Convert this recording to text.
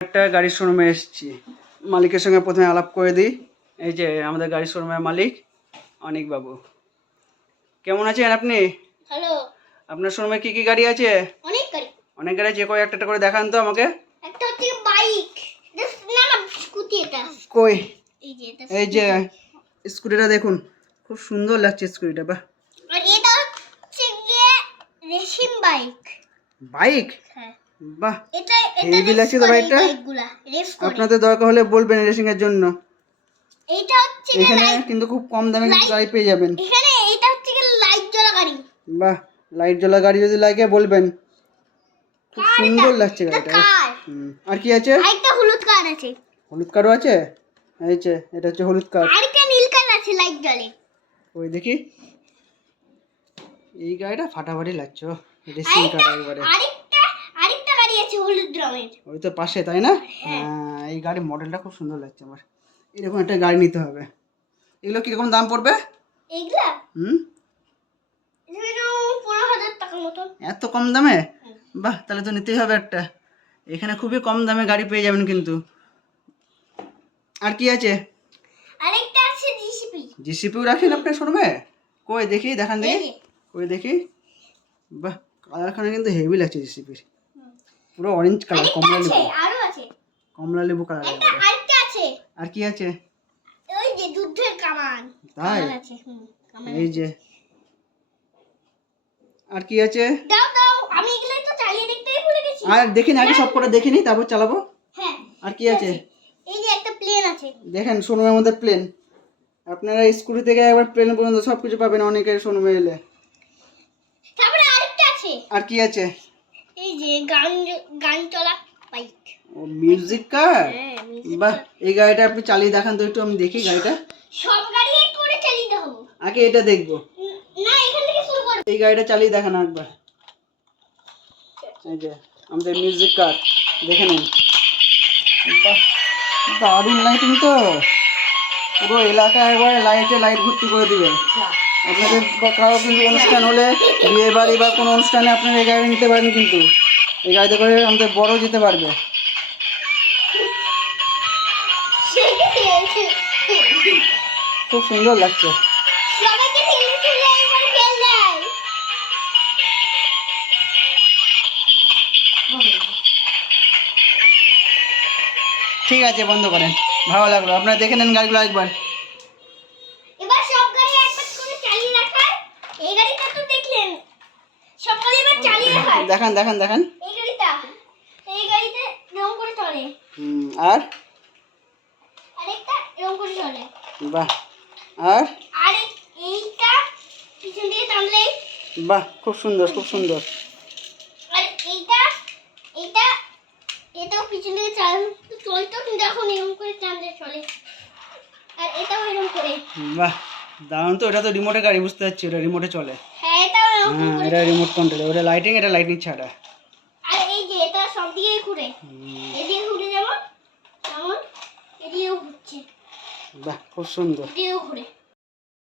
একটা গাড়ির শোরুমে এসেছি, মালিকের সঙ্গে প্রথমে আলাপ করে দিই। এই যে আমাদের গাড়ির শোরুমের মালিক অনিক বাবু। কেমন আছেন আপনি? হ্যালো। আপনার শোরুমে কি কি গাড়ি আছে? অনেক গাড়ি আছে। কই একটা করে দেখান তো আমাকে। একটা হচ্ছে বাইক, না না স্কুটি। এটা কই? এই যে এটা এই যে স্কুটিটা দেখুন, খুব সুন্দর লাগছে স্কুটিটা। বাহ। আর এটা হচ্ছে গিয়ে রেসিং বাইক। বাইক? হ্যাঁ। বাহ, এটা হেভি লাগছে তো বাইকটা। আপনাদের দরকার হলে বলবেন রেসিং এর জন্য। এইটা হচ্ছে এখানে কিন্তু খুব কম দামে গাড়ি পেয়ে যাবেন। এখানে এটা হচ্ছে গিয়ে লাইট জ্বলা গাড়ি। বাহ, লাইট জ্বলা গাড়ি যদি লাগে বলবেন। খুব সুন্দর লাগছে গাড়িটা। আর কি আছে? আরেকটা হলুদ কার আছে। হলুদ কারও আছে? এই যে এটা হচ্ছে হলুদ কার। আরেকটা নীল কার আছে, লাইট জ্বলে। ওই দেখি, এই গাড়িটা ফাটাফাটি লাগছে। রেসিং কার একবারে। আরেকটা গাড়ি আছে হলুদ রঙের, ওই তো পাশে, তাই না? হ্যাঁ, এই গাড়ির মডেলটা খুব সুন্দর লাগছে আমার। এরকম একটা গাড়ি নিতে হবে। এগুলো কিরকম দাম পড়বে? এইগুলা হুম, 15,000 টাকার মতো। এত কম দামে? বাহ, তাহলে তো নিতেই হবে একটা। এখানে খুবই কম দামে গাড়ি পেয়ে যাবেন কিন্তু। আর কি আছে? আরেকটা আছে জিসিপি। জিসিপিও রাখেন আপনার শোরুমে? কই দেখি, দেখান দেখি। কই দেখি। বাহ, কালারখানা কিন্তু হেভি লাগছে জিসিপির। পুরো অরেঞ্জ কালার, কমলা লেবু। আরো আছে কমলা লেবু কালার। আরেকটা আছে। আর কি আছে? ওই যে যুদ্ধের কামান। তাই? আছে। এই যে। আর কি আছে? দাও দাও, আমি এগুলো তো চালিয়ে দেখতেই ভুলে গেছি। আর দেখিনি, আগে সব করে দেখিনি তারপর চালাবো। হ্যাঁ। আর কি আছে? এই যে একটা প্লেন আছে। দেখেন শোরুমের মধ্যে প্লেন। আপনারা স্কুটি থেকে একবার প্লেন পর্যন্ত সব কিছু পাবেন অনেকের শোরুমে এলে। তারপরে আরেকটা আছে। আর কি আছে? এই যে গান চলা বাইক। ও, মিউজিক কার। হ্যাঁ, বাহ, এই গাড়িটা আপনি চালিয়ে দেখান তো একটু, আমি দেখি গাড়িটা। সব গাড়ি করে চালিয়ে দাও। আগে এটা দেখবো। না, এখান থেকে শুরু করো। এই গাড়িটা চালিয়ে দেখান একবার। এই যে আমাদের মিউজিক কার, দেখে নিন। বাহ, দারুণ লাইটিং তো। পুরো এলাকা একবারে লাইটে লাইট ভর্তি করে দিবেন। আপনাদের কারো কিন্তু অনুষ্ঠান হলে, বিয়ে বাড়ি বা কোনো অনুষ্ঠানে আপনারা এই গাড়ি নিতে পারেন কিন্তু। এই গাড়িতে করে আমাদের বড় যেতে পারবে। খুব সুন্দর লাগছে। ঠিক আছে, বন্ধ করেন। ভালো লাগলো। আপনারা দেখে নেন গাড়িগুলো একবার। এবার সব গাড়ি একবার করে চালিয়ে দেখান। এই গাড়িটা তো দেখলেন, সব গাড়ি এবার চালিয়ে দেখান। দেখান দেখান দেখান। এই গাড়িতে এরকম করে চলে। আর আরেকটা এরকম করে চলে। বাহ। আর এইটা পিছন দিয়ে টানলেই। বাহ, খুব সুন্দর খুব সুন্দর। আর এটাও পিছন দিয়ে চলতো, কিন্তু এখন এরকম করে টানলে চলে। আর এটাও এরকম করে। বাহ, দারুণ তো। এটা তো রিমোটের গাড়ি, বুঝতে পারছি এটা রিমোটে চলে। হ্যাঁ, এটাও এরকম করে। এটা রিমোট কন্ট্রোল। ওটা লাইটিং, এটা লাইটিং ছাড়া। আর এই যে এটা সব দিকে ঘুরে। এদিকে ঘুরে যেমন এদিকেও ঘুরছে। বাহ, খুব সুন্দর। এদিকেও ঘুরে।